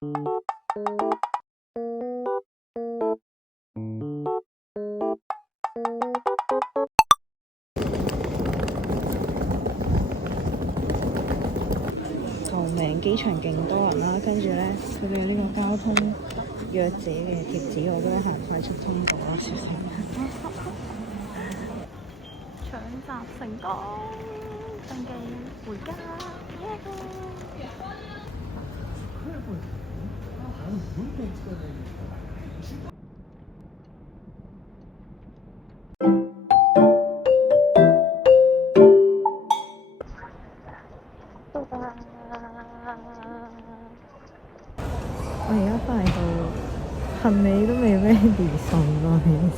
救命！機場勁多人啦，跟住咧佢哋呢個交通弱者嘅貼紙，我都行快速通過啦，小心！搶閘成功，登機回家。我而家翻嚟到行李都未 ready 送咯，咩事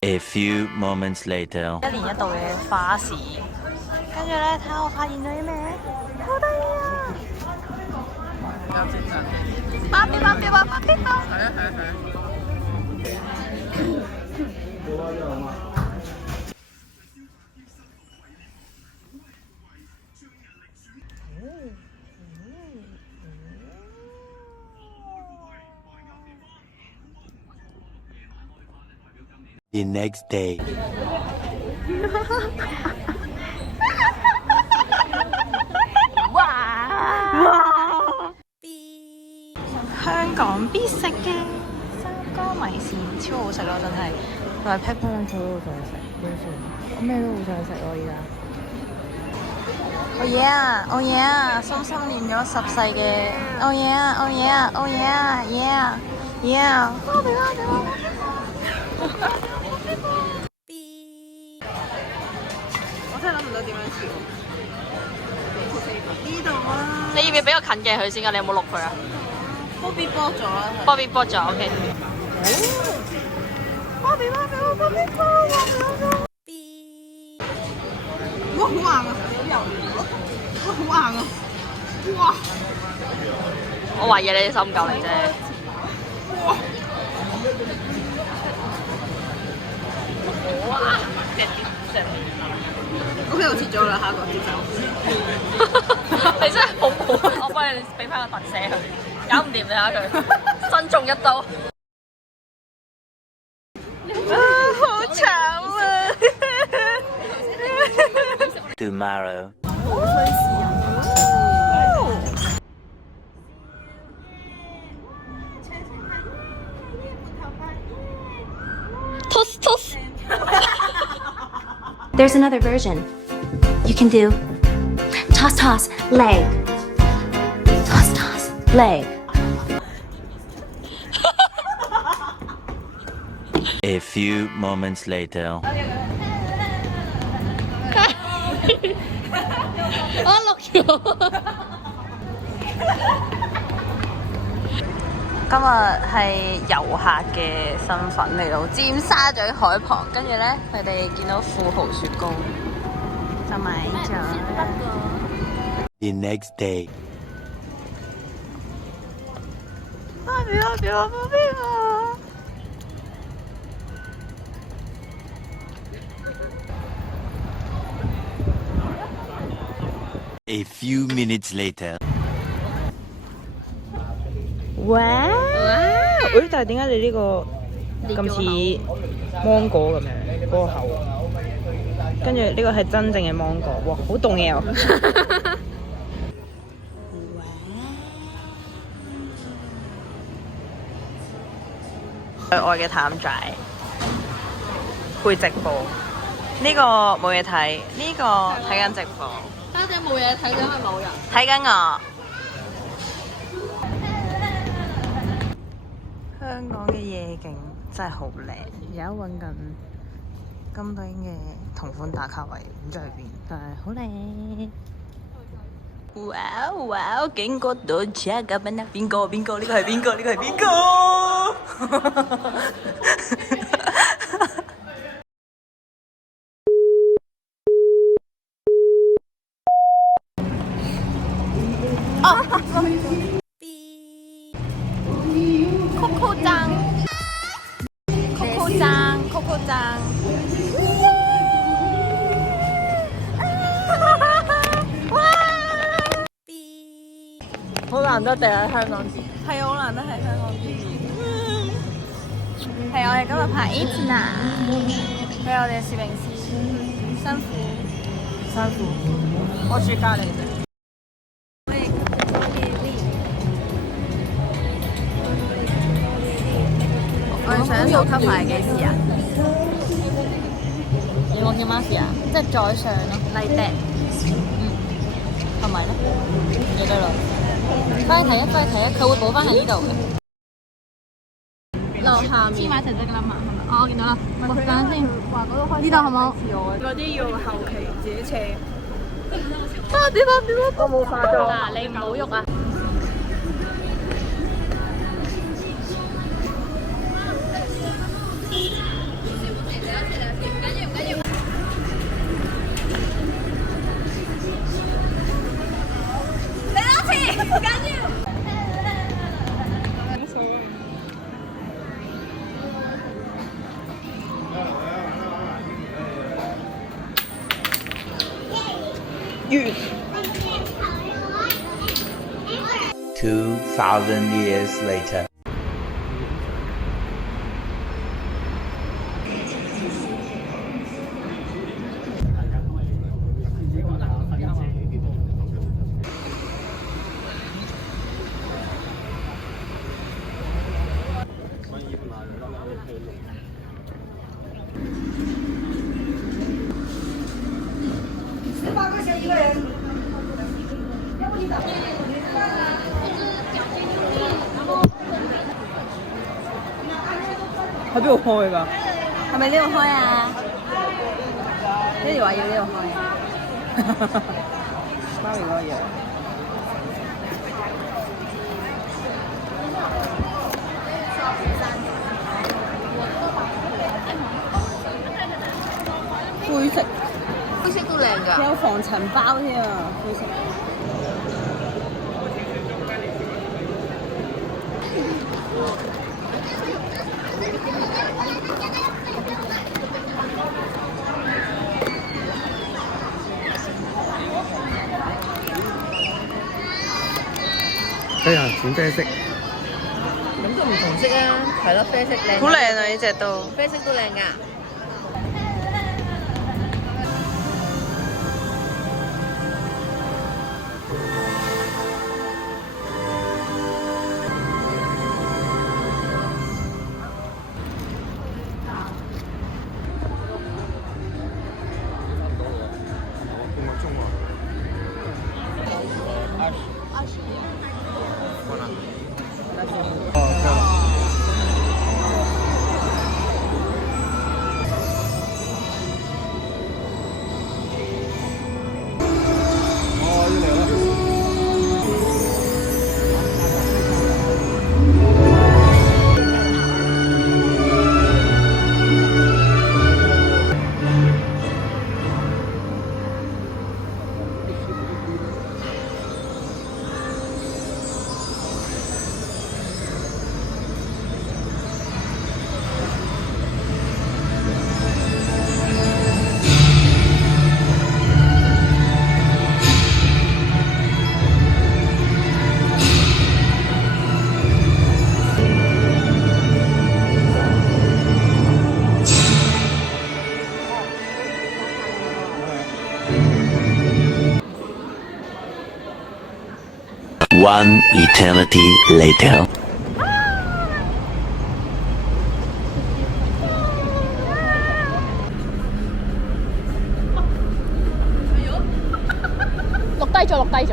？A few moments later， 一年一度嘅花市，跟住咧睇下我發現咗啲咩？好得意啊！芭比芭比芭比芭比！係啊係啊係啊！The next day， 香港必食嘅三哥米線超好食咯，真係。同埋 pepperoni 都好想食，點算？我咩都好想食咯，而家。Oh yeah, oh yeah，心心念咗10世嘅。Oh yeah, oh yeah, oh yeah, yeah, yeah。我真係諗唔到點樣跳。呢度啊！你要唔要俾個近鏡佢先㗎？你有冇錄佢啊？Bobby 播咗啦。Bobby 播咗 ，OK。Bobby 播。哇！好硬啊！好硬啊！哇！我懷疑你啲心夠嚟啫。哇！OK， 我切咗啦，下一個接手。你真係好好，我幫你俾翻個特寫佢，搞唔掂你下佢，身中一刀。好慘啊 Tomorrow， Toss。 There's another version. You can do toss, toss, leg. Toss, toss, leg. A few moments later， 我錄咗。今日係遊客嘅身份嚟到尖沙咀海旁，跟住咧佢哋見到富豪雪糕就買咗。The next day， A few minutes later， 哇！誒，但係點解你呢個咁似芒果咁樣嗰個口？跟住呢個係真正嘅芒果，哇！好凍嘅喎。對外嘅譚仔配直播，呢個冇嘢睇，呢個睇緊直播。家姐冇嘢睇緊係冇人睇緊我。香港嘅夜景真係好靚，而家揾緊金幣嘅同款打卡位，唔知去邊，但係好靚。哇哇！經過到車架邊啊，邊個？呢個係邊個？哦， Coco 醬，Coco 醬，Coco 醬。好難得地喺香港見，係好難得喺香港見面。係我哋今日拍 Itna， 俾我哋攝影師辛苦，我住隔離啫。我哋上一首 cover 係幾時啊？有冇叫 Mafia？即係再上咯 ，Like that。同埋咧，幾多啦？翻去睇一，佢會補翻喺呢度嘅。樓下面。黐埋一齊得㗎啦嘛，係咪？哦，我見到啦。等陣先。呢度好冇？嗰啲要後期自己車。點啊！我冇化妝。嗱，你唔好喐啊！2,000 years later. $18塊錢一個人。喺邊度開㗎？係咪呢度開啊？爹哋話要呢度開。媽咪嗰個嘢。灰色。灰色都靚㗎。有防塵包添啊！灰色。哎呀，選啡色。咁都唔同色啊，係咯，啡色靚。好靚啊！呢隻都。啡色都靚㗎。One eternity later.錄低咗。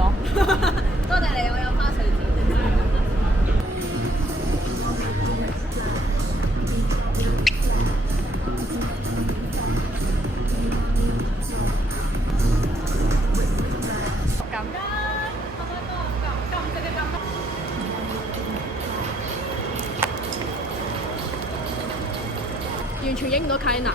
多謝你，我有花絮片。完全影唔到 China。